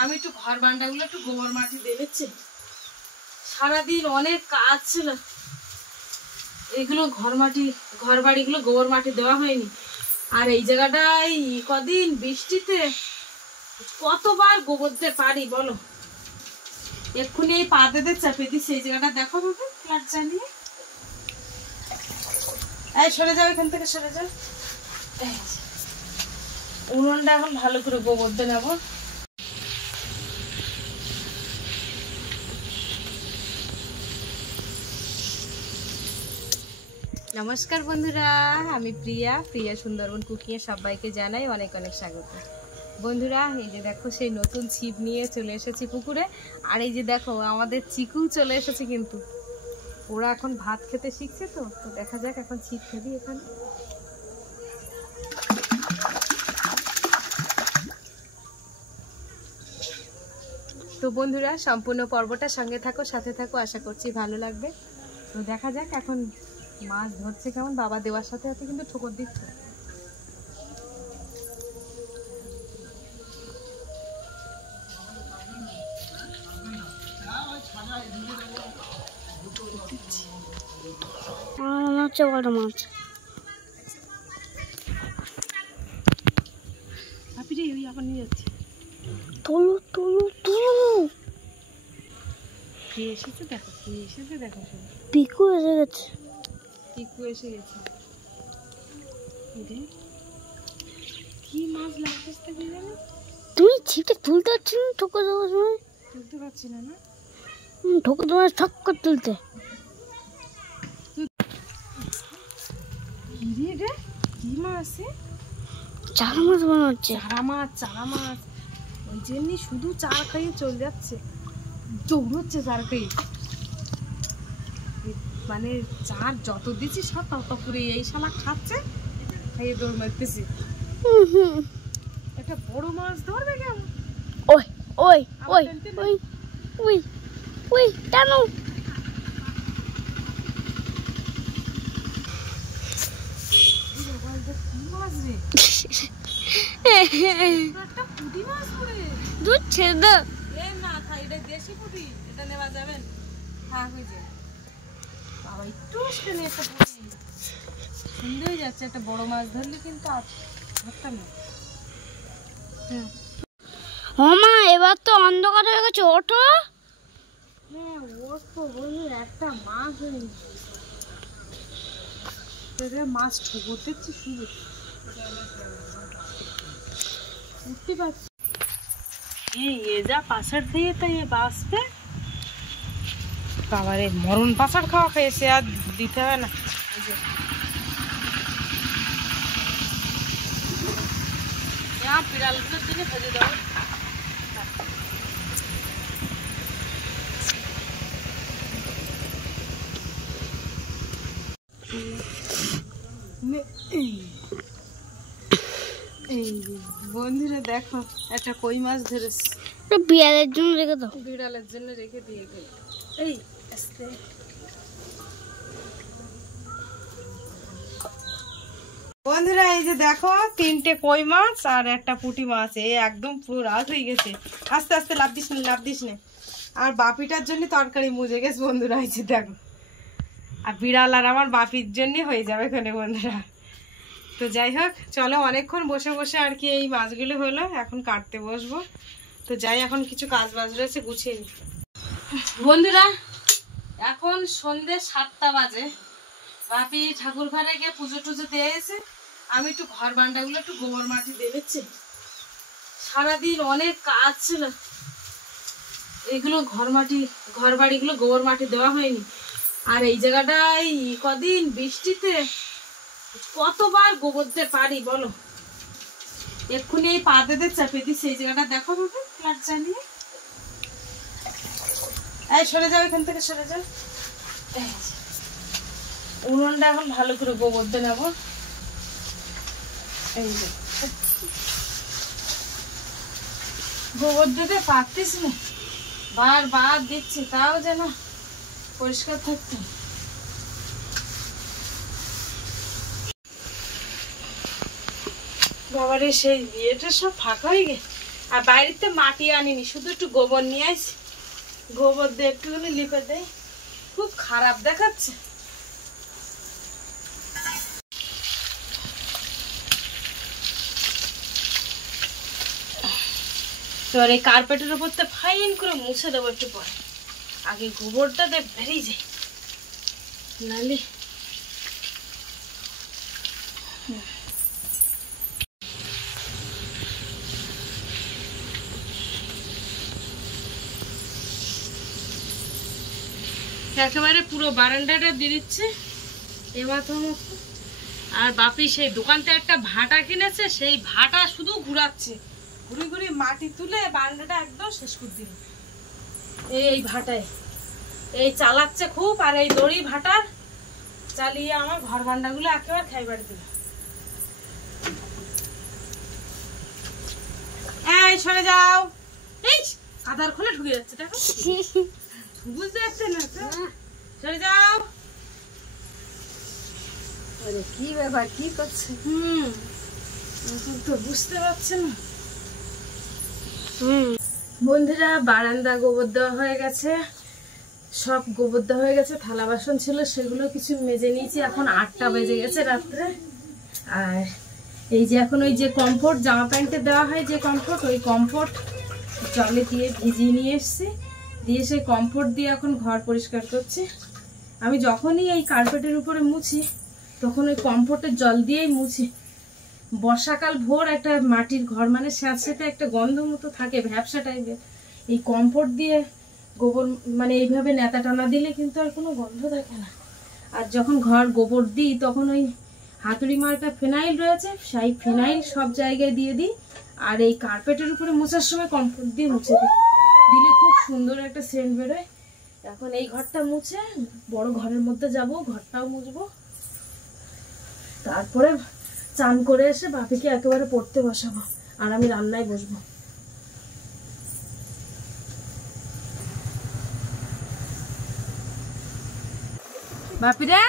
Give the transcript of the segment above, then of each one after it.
আমি একটু ঘর বারান্দাগুলো একটু গোবর মাটি দেবেছি। সারাদিন অনেক কাজ ছিল, এগুলো ঘর বাড়িগুলো গোবর মাটি দেওয়া হয়নি। আর এই জায়গাটায় কদিন বৃষ্টিতে কতবার গোবর দিতে পারি বলো। এক্ষুনি এই পা দিয়ে চাপে দিচ্ছে এই জায়গাটা, দেখো বাবা ফ্ল্যাট চালিয়ে। এই সরে যাও, এখান থেকে সরে যাও। উনুনটা এখন ভালো করে গোবর দিয়ে নেবো। নমস্কার বন্ধুরা, আমি প্রিয়া সুন্দরবন কুকিংয়ে সবাইকে জানাই অনেক অনেক স্বাগত। বন্ধুরা এই যে দেখো সেই নতুন ছিপ নিয়ে চলে এসেছি পুকুরে। আর এই যে দেখো আমাদের চিকু চলে এসেছে, কিন্তু ওরা এখন ভাত খেতে শিখছে। তো দেখা যাক এখন ছিপ খেলি এখানে। তো বন্ধুরা সম্পূর্ণ পর্বটার সঙ্গে থাকো, সাথে থাকো, আশা করছি ভালো লাগবে। তো দেখা যাক এখন মাছ ধরছে কেমন। বাবা দেওয়ার সাথে সাথে কিন্তু ঠোকর দিচ্ছে। বড় মাছ ওই আবার নিয়ে যাচ্ছে। তুলু তুলু তুলু কে এসেছে দেখো, কে এসেছে দেখো। পিকু এসে গেছে, পিকু এসে গেছে। কি মাছ লাগতেছে জানো? তুমি ছিপটা তুলতে পারছি না, ঠোকর দেওয়ার সময় তুলতে পারছি না। না ঠোকর দেওয়ার ঠক করে তুলতে। কি মাছ? চারা মাছ মনে হচ্ছে। চারা মাছ ওই জন্যই শুধু চার খাইয়ে চলে যাচ্ছে, দৌড়চ্ছে চার খাইয়ে। মানে চার যত দিচ্ছি সব তত করে এই শালা খাচ্ছে, খাইয়ে দৌড় মারতেছি। একটা বড় মাছ ধরবে কেমন? ওই ওই ওই ওই ওই ওই টানো। দুধ ছেড়ে দাও। না খাই, এটা দেশি পুঁটি, এটা নেওয়া যাবে না। হ্যাঁ হয়ে যায় বাবা, একটু সুন্দর হয়ে যাচ্ছে। একটা বড় মাছ ধরলে কিন্তু ধরতাম না। মা এবার তো অন্ধকার হয়ে গেছে, ওঠো। হ্যাঁ ওঠো বন্ধু, একটা মাছ মাছ ঠোকর দিচ্ছি শুধু, উঠতে পারছি। এ যা পাশার দিয়ে তাই বাঁচবে। বাবারে মরণ পাশার খাওয়া খেয়েছে, আর দিতে হবে না। বিড়ালগুলোর জন্য ভেজে দাও। বন্ধুরা দেখো একটা কই মাছ ধরেছে, বিড়ালের জন্য রেখে দাও। বিড়ালের জন্য রেখে দিয়ে গেল। এই আস্তে বন্ধুরা এই যে দেখো তিনটে কই মাছ আর একটা পুঁটি মাছ, এই একদম পুরো রাত হয়ে গেছে। আস্তে আস্তে লাভ দিস নে। আর বাপিটার জন্য তরকারি মুজে গেছে বন্ধুরা, এই যে দেখো। আর বিড়াল আর আমার বাপির জন্য হয়ে যাবে এখানে বন্ধুরা। তো যাই হোক চলো, অনেকক্ষণ বসে বসে আর কি এই মাছগুলো হলো, এখন কাটতে বসবো। তো যাই, এখন কিছু কাজ বাজ রয়েছে গুছিয়ে নি। বন্ধুরা এখন সন্ধ্যে 7টা বাজে। বাপি ঠাকুর ঘরে গিয়ে পুজো টুজো দিয়ে এসে আমি একটু ঘর বারান্দাগুলো একটু গোবর মাটি দেবেছি। সারাদিন অনেক কাজ ছিল, এগুলো ঘর বাড়িগুলো গোবর মাটি দেওয়া হয়নি। আর এই জায়গাটায় কদিন বৃষ্টিতে কতবার গোবর দিতে পারি বলো। এক্ষুনি এই পা দিয়ে চাপে দিচ্ছে এই জায়গাটা, দেখো বাবা ফ্ল্যাট চালিয়ে। এই সরে যাও, এখান থেকে সরে যাও। উনুনটা এখন ভালো করে গোবর দিয়ে নেবো। এই যে গোবর দিতে পারতিস না, বার দিচ্ছি তাও যেন পরিষ্কার থাকতো। বাবারে সেই বিয়েটা সব ফাঁকা হয়ে গেছে। আর বাইরেতে মাটি আনিনি, শুধু একটু গোবর নিয়ে আসি, গোবর দিয়ে একটুখানি লিপে দেয়। খুব খারাপ দেখাচ্ছে। এবার এই কার্পেটের উপর তো ফাইন করে মুছে দেবো একটু পরে, আগে গোবরটা দিয়ে বেরিয়ে যায় নালে। একেবারে পুরো বারান্দাটা দিয়ে দিচ্ছে এমাথা মতো। আর বাপি সেই দোকানতে একটা ভাটা কিনেছে, সেই ভাটা শুধু ঘুরাচ্ছে, ঘুরি ঘুরি মাটি তুলে বারান্দাটা একদম শেষ করে দিল। এই ভাটায় এই চালাচ্ছে খুব, আর এই দড়ি ভাটার চালিয়ে আমার ঘর বান্ডাগুলো একেবারে খাইবার দিল। এই সরে যাও, এই কাদার খোলে ঢুকে যাচ্ছে, দেখো বুঝতে পারছে না তো, সরে যাও। কি ব্যাপার, কি করছে? তো বুঝতে পারছে না। বন্ধুরা বারান্দা গোবর দেওয়া হয়ে গেছে, সব গোবর দেওয়া হয়ে গেছে, থালা বাসন ছিল সেগুলো কিছু মেজে নিয়েছি। এখন 8টা বেজে গেছে রাত্রে। আর এই যে এখন ওই যে কমফোর্ট জামা প্যান্টে দেওয়া হয়, যে কমফোর্ট, ওই কমফোর্ট জলে দিয়ে ভিজিয়ে নিয়ে এসছি, দিয়ে সেই কমফোর্ট দিয়ে এখন ঘর পরিষ্কার করছি। আমি যখনই এই কার্পেটের উপরে মুছি তখন ওই কমফোর্টের জল দিয়েই মুছি। বর্ষাকাল ভোর একটা মাটির ঘর, মানে স্যাঁতস্যাঁতে একটা গন্ধ মতো থাকে, ভ্যাপসা টাইপের। এই কমফোর্ট দিয়ে গোবর মানে এইভাবে নেতা টানা দিলে কিন্তু আর কোনো গন্ধ থাকে না। আর যখন ঘর গোবর দিই তখন ওই হাতুড়ি মার্কা ফিনাইল রয়েছে, সেই ফিনাইল সব জায়গায় দিয়ে দিই। আর এই কার্পেটের উপরে মোছার সময় কমফোর্ট দিয়ে মুছে দিই, দিলে খুব সুন্দর একটা সেন্ট বেরোয়। এখন এই ঘরটা মুছে বড় ঘরের মধ্যে যাব, ঘরটাও মুছবো, তারপরে চান করে এসে বাপিকে একেবারে পড়তে বসাবো, আর আমি রান্নায় বসবো। বাপিরে,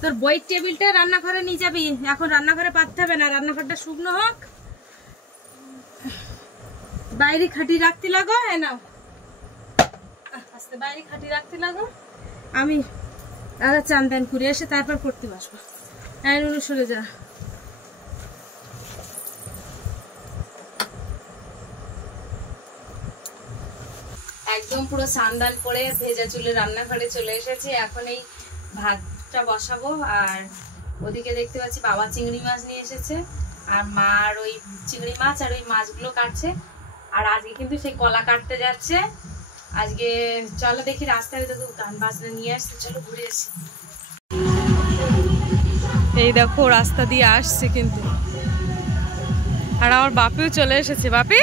তোর বইয়ের টেবিলটা রান্নাঘরে নিয়ে যাবি, এখন রান্নাঘরে পাততে হবে না, রান্নাঘরটা শুকনো হোক। বাইরে খাটি রাখতে লাগো, এ নাও আস্তে, বাইরে খাটি রাখতে লাগো। আমি আগে চান টান করে এসে তারপর পড়তে বসবো। সরে যা। একদম পুরো সান্দান করে ভেজা চুলে রান্নাঘরে চলে এসেছি। এখন এই ভাতটা বসাবো। আর ওদিকে দেখতে পাচ্ছি বাবা চিংড়ি মাছ নিয়ে এসেছে, আর মা আর ওই চিংড়ি মাছ আর ওই মাছগুলো কাটছে। আর আজকে কিন্তু সেই কলা কাটতে যাচ্ছে আজকে। চলো দেখি, রাস্তায় দেখো গান বাজনা নিয়ে আসছে, চলো ঘুরে আসি। এই দেখো রাস্তা দিয়ে আসছে কিন্তু, আর আমার বাপিও চলে এসেছে। বাপি,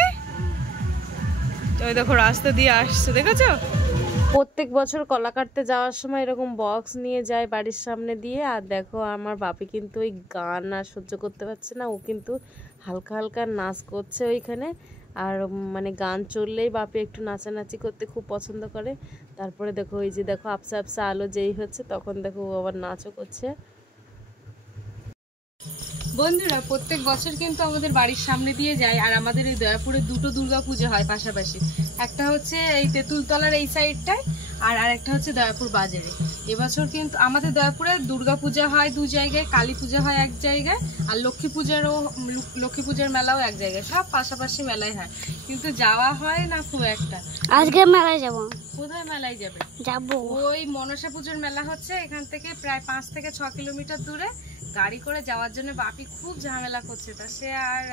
ওই দেখো রাস্তা দিয়ে আসছে, দেখেছো? প্রত্যেক বছর কলা কাটতে যাওয়ার সময় এরকম বক্স নিয়ে যায় বাড়ির সামনে দিয়ে। আর দেখো আমার বাপি কিন্তু ওই গান আর সহ্য করতে পারছে না, ও কিন্তু হালকা হালকা নাচ করছে ওইখানে। আর মানে গান চললেই বাপি একটু নাচানাচি করতে খুব পছন্দ করে। তারপরে দেখো ওই যে দেখো আবসা আবসা আলো যেই হচ্ছে তখন দেখো ও আবার নাচও করছে। বন্ধুরা প্রত্যেক বছর কিন্তু আমাদের বাড়ির সামনে দিয়ে যায়। আর আমাদের এই দয়াপুরে দুটো দুর্গা পুজো হয় পাশাপাশি, একটা হচ্ছে এই তেঁতুলতলার এই সাইডটায়, আর আরেকটা হচ্ছে দয়াপুর বাজারে। এবছর কিন্তু আমাদের দয়াপুরে দুর্গা পূজা হয় 2 জায়গায়, কালী পূজা হয় 1 জায়গায়, আর লক্ষ্মী পূজার মেলাও 1 জায়গায়, সব পাশাপাশি মেলায় হয়, কিন্তু যাওয়া হয় না খুব একটা। আজকে মেলায় যাব। কোথায় মেলায় যাবে? যাবো ওই মনসা পুজোর মেলা হচ্ছে এখান থেকে প্রায় 5 থেকে 6 কিলোমিটার দূরে, গাড়ি করে যাওয়ার জন্য বাপি খুব ঝামেলা করছে। তা সে আর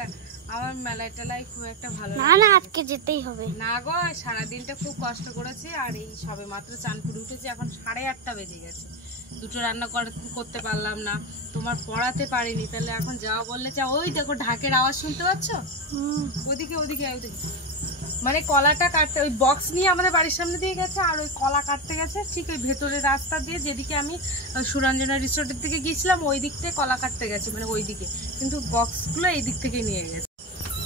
আমার মেলায় টেলায় খুব একটা ভালো না, না আজকে যেতেই হবে। না গো, সারাদিনটা খুব কষ্ট করেছি, আর এই সবে মাত্র চান করে উঠেছি, এখন 8:30 বেজে গেছে, দুটো রান্না করতে পারলাম না, তোমার পড়াতে পারিনি। তাহলে এখন যাওয়া বললে যা। ওই দেখো ঢাকের আওয়াজ শুনতে পাচ্ছ? ওদিকে ওদিকে ওদিকে, মানে কলাটা কাটতে ওই বক্স নিয়ে আমাদের বাড়ির সামনে দিয়ে গেছে, আর ওই কলা কাটতে গেছে ঠিক ওই ভেতরের রাস্তা দিয়ে, যেদিকে আমি সুরঞ্জনা রিসোর্টের দিকে গিয়েছিলাম ওই দিক থেকে কলা কাটতে গেছে, মানে ওই দিকে, কিন্তু বক্সগুলো এই দিক থেকে নিয়ে গেছে।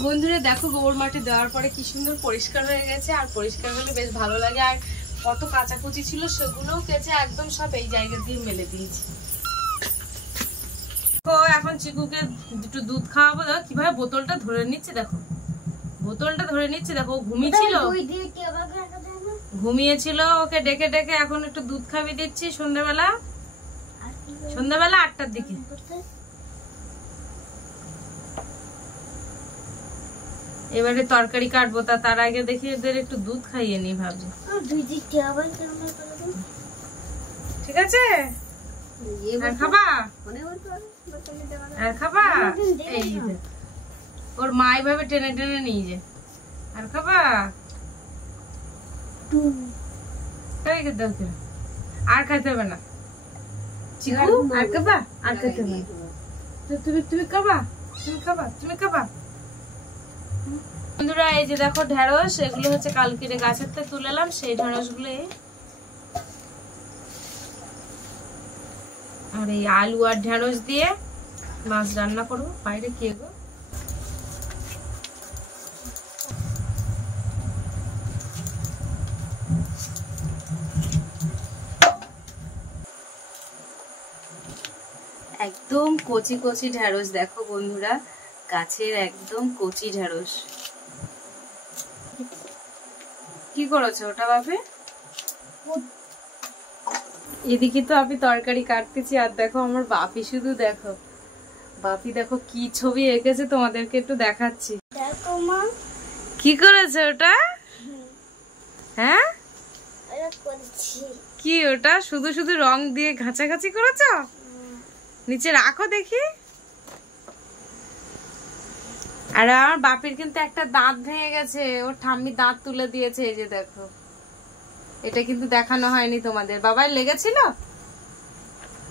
বন্ধুরা দেখো গোবর মাটি দেওয়ার পরে কি সুন্দর পরিষ্কার হয়ে গেছে, আর পরিষ্কার হলে বেশ ভালো লাগে। আর কত কাঁচাকুচি ছিল সেগুলোও কেচে একদম সব এই জায়গা দিয়ে মেলে দিয়েছি। এখন চিকুকে দুটো দুধ খাওয়াবো, দেখো কিভাবে বোতলটা ধরে নিচ্ছে, দেখো বোতলটা ধরে নিচ্ছে, দেখো ঘুমিয়েছিল, ঘুমিয়েছিল, ওকে ডেকে ডেকে এখন একটু দুধ খাবি দিচ্ছি সন্ধ্যাবেলা 8টার দিকে। এবারে তরকারি কাটবো, তার আগে দেখি এদের একটু দুধ খাইয়ে নি ভাবছি। ঠিক আছে, আর খাবা? আর খাবা? এই যে ওর মা এইভাবে টেনে টেনে নিয়ে যায়। আর খাবা? আর খাইতে হবে না চিকু, আর খাবা? আর খাইতে হবে না। তুমি খাবা? তুমি খাবা? তুমি খাবা? বন্ধুরা এই যে দেখো ঢেঁড়স, এগুলো হচ্ছে কালকে গাছের থেকে তুলে এলাম, সেই ঢেঁড়স গুলো। আর এই আলু আর ঢেঁড়স দিয়ে মাছ রান্না করবো। বাইরে কে গো? একদম কচি কচি ঢেঁড়স, দেখো বন্ধুরা, গাছের একদম কচি ঢেঁড়স। কি করেছো ওটা বাপে? এদিকে তো আমি তরকারি কাটতেছি, আর দেখো আমার বাপি, শুধু দেখো বাপি, দেখো কি ছবি এঁকেছে, তোমাদেরকে একটু দেখাচ্ছি। দেখো মা, কি করেছে ওটা? হ্যাঁ, কি ওটা? শুধু শুধু রং দিয়ে ঘাঁচাঘাঁচি করেছো? নিচে রাখো দেখি। আর আমার বাপির কিন্তু একটা দাঁত ভেঙে গেছে, ওর ঠাম্মি দাঁত তুলে দিয়েছে, এই যে দেখো। এটা কিন্তু দেখানো হয়নি তোমাদের। বাবার লেগেছিল?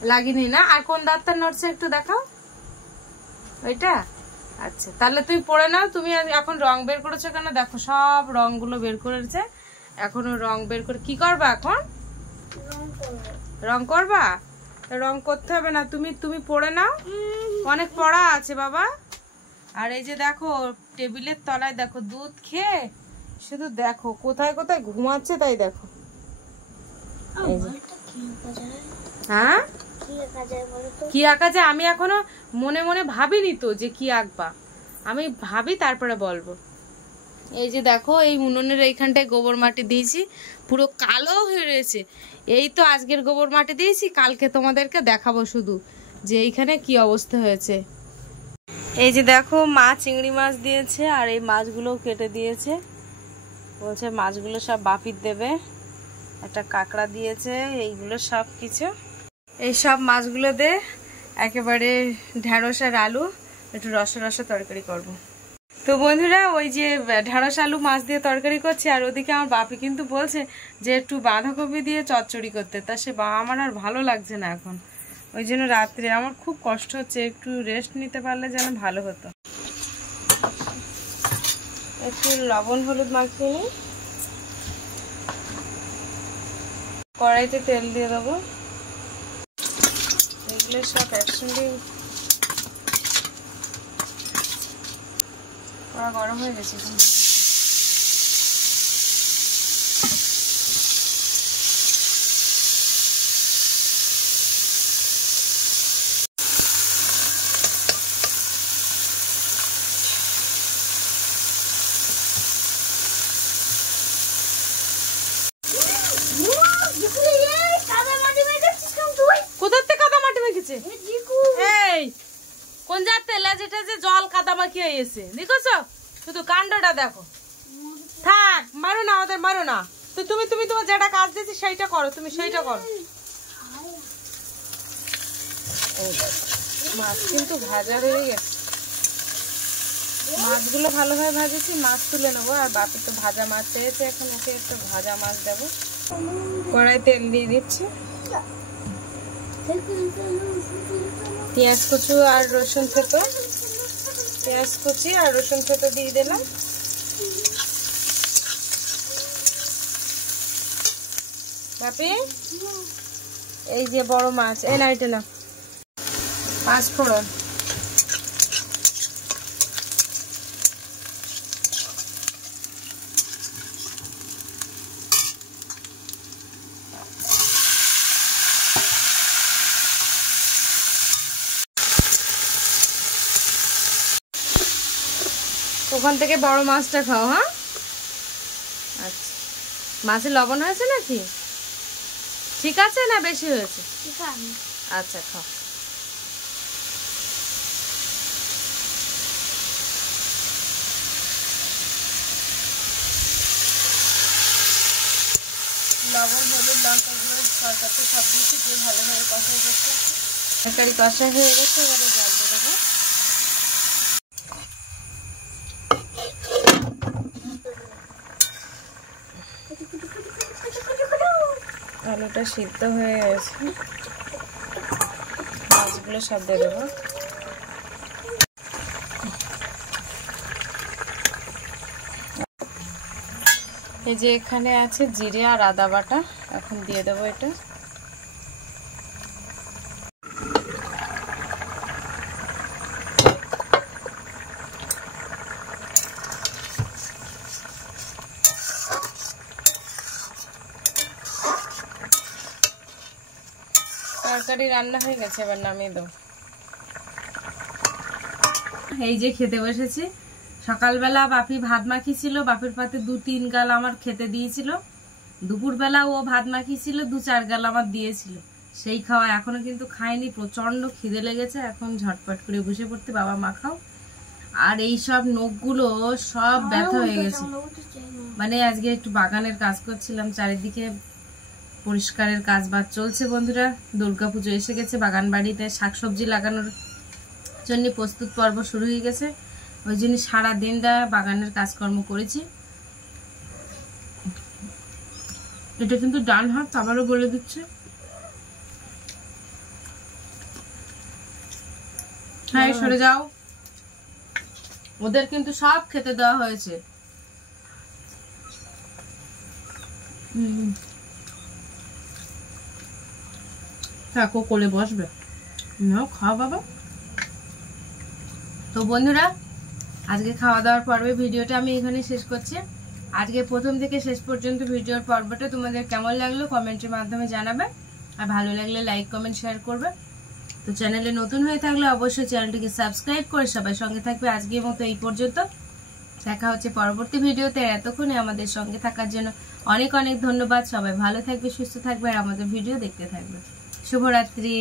লাগেনি না? আর কোন দাঁতটা নড়ছে একটু দেখাও। ওইটা? আচ্ছা, তাহলে তুমি পড়ে নাও। তুমি এখন রং বের করেছো কেন? দেখো সব রং গুলো বের করেছে, এখনো রং বের করে কি করবা? এখন রং করবা? রং করতে হবে না, তুমি পড়ে নাও, অনেক পড়া আছে বাবা। আর এই যে দেখো টেবিলের তলায় দেখো দুধ খেয়ে শুধু দেখো কোথায় কোথায় ঘুমাচ্ছে, তাই দেখো। হ্যাঁ, কি আঁকা যায়? আমি এখনো মনে মনে ভাবিনি তো যে কি আঁকবা, আমি ভাবি তারপরে বলবো। এই যে দেখো এই উনুনের এইখানটায় গোবর মাটি দিয়েছি, পুরো কালো হয়ে রয়েছে। এই তো আজকের গোবর মাটি দিয়েছি, কালকে তোমাদেরকে দেখাবো শুধু যে এইখানে কি অবস্থা হয়েছে। এই যে দেখো মা চিংড়ি মাছ দিয়েছে, আর এই মাছগুলোও কেটে দিয়েছে, বলছে মাছগুলো সব বাপির দেবে। একটা কাঁকড়া দিয়েছে, এইগুলো সব কিছু, এই সব মাছগুলো দিয়ে একেবারে ঢেঁড়স আর আলু একটু রসা রসা তরকারি করব। তো বন্ধুরা ওই যে ঢেঁড়স আলু মাছ দিয়ে তরকারি করছি, আর ওদিকে আমার বাপি কিন্তু বলছে যে একটু বাঁধাকপি দিয়ে চচ্চড়ি করতে। তা সে আমার আর ভালো লাগছে না এখন, ওই জন্য রাত্রে আমার খুব কষ্ট হচ্ছে, একটু রেস্ট নিতে পারলে যেন ভালো হতো। একটু লবণ হলুদ মাখিয়ে নিই, কড়াইতে তেল দিয়ে দেবো, এগুলো সব একসঙ্গে কড়া গরম হয়ে গেছে। এই কোন জাত তেলে যেটা যে জল কাদা মাখি হয়েছে দেখছো? শুধু কাণ্ডটা দেখো। থাক, মারো না, আমাদের মারো না। তো তুমি তোমার যেটা কাজ দিয়েছি সেইটা করো, তুমি সেইটা করো। মাছ কিন্তু ভাজা হয়ে গেছে, মাছগুলো ভালোভাবে ভাজেছি, মাছ তুলে নেবো। আর বাপি তো ভাজা মাছ চেয়েছে, এখন ওকে একটু ভাজা মাছ দেবো। কড়াই তেল দিয়ে দিচ্ছি, পেঁয়াজ কুচি আর রসুন থেতো, পেঁয়াজ কুচি আর রসুন থেতো দিয়ে দিলাম। বাপি এই যে বড় মাছ, এই না এটা না, 5 ফোড়ন, খুব ওখান থেকে বড় মাছটা খাও। হ্যাঁ আচ্ছা, মাছে লবণ হয়েছে নাকি? ঠিক আছে না বেশি হয়েছে? আচ্ছা খাও। লবণ, হলুদ, লঙ্কা গুঁড়ো, তরকারি সব দিয়েছি, দিয়ে ভালোভাবে কষা করতে। তরকারি কষা হয়ে গেছে, এবারে জল দিয়ে দেবো। আলুটা সিদ্ধ হয়ে গেছে, মাছগুলো সব দিয়ে দেবো। এই যে এখানে আছে জিরে আর আদা বাটা, এখন দিয়ে দেবো এটা। তরকারি রান্না হয়ে গেছে, এবার নামিয়ে দেবো। এই যে খেতে বসেছি। সকালবেলা বাপি ভাত মাখিয়েছিল, বাপের পাতে 2-3 গাল আমার খেতে দিয়েছিল। দুপুরবেলা ও ভাত মাখিয়েছিল, 2-4 গাল আমার দিয়েছিল। সেই খাওয়া এখনো কিন্তু খাইনি, প্রচন্ড খিদে লেগেছে। এখন ঝটপট করে বসে পড়তে, বাবা মাখাও। আর এই সব নখগুলো সব ব্যথা হয়ে গেছে। মানে আজকে একটু বাগানের কাজ করছিলাম, চারিদিকে পরিষ্কারের কাজ বাজ চলছে বন্ধুরা। দুর্গাপুজো এসে গেছে, বাগান বাড়িতে শাকসবজি লাগানোর জন্য প্রস্তুত পর্ব শুরু হয়ে গেছে। ওই জন্য সারাদিনটা বাগানের কাজকর্ম করেছি। এটা কিন্তু ডান হাত, আবারও বলে দিচ্ছে। হ্যাঁ সরে যাও, ওদের কিন্তু সব খেতে দেওয়া হয়েছে। থাকো, কোলে বসবে নাও, খাও বাবা। তো বন্ধুরা, আজকে খাওয়া দাওয়ার পর্বে ভিডিওটা আমি এখানে শেষ করছি। আজকে প্রথম থেকে শেষ পর্যন্ত ভিডিওর পর্বটা তোমাদের কেমন লাগলো কমেন্টের মাধ্যমে জানাবে। আর ভালো লাগলে লাইক কমেন্ট শেয়ার করবে। তো চ্যানেলে নতুন হয়ে থাকলে অবশ্যই চ্যানেলটিকে সাবস্ক্রাইব করে সবাই সঙ্গে থাকবে। আজকের মতো এই পর্যন্ত, দেখা হচ্ছে পরবর্তী ভিডিওতে। এতক্ষণে আমাদের সঙ্গে থাকার জন্য অনেক অনেক ধন্যবাদ। সবাই ভালো থাকবে, সুস্থ থাকবে আর আমাদের ভিডিও দেখতে থাকবে। শুভরাত্রি।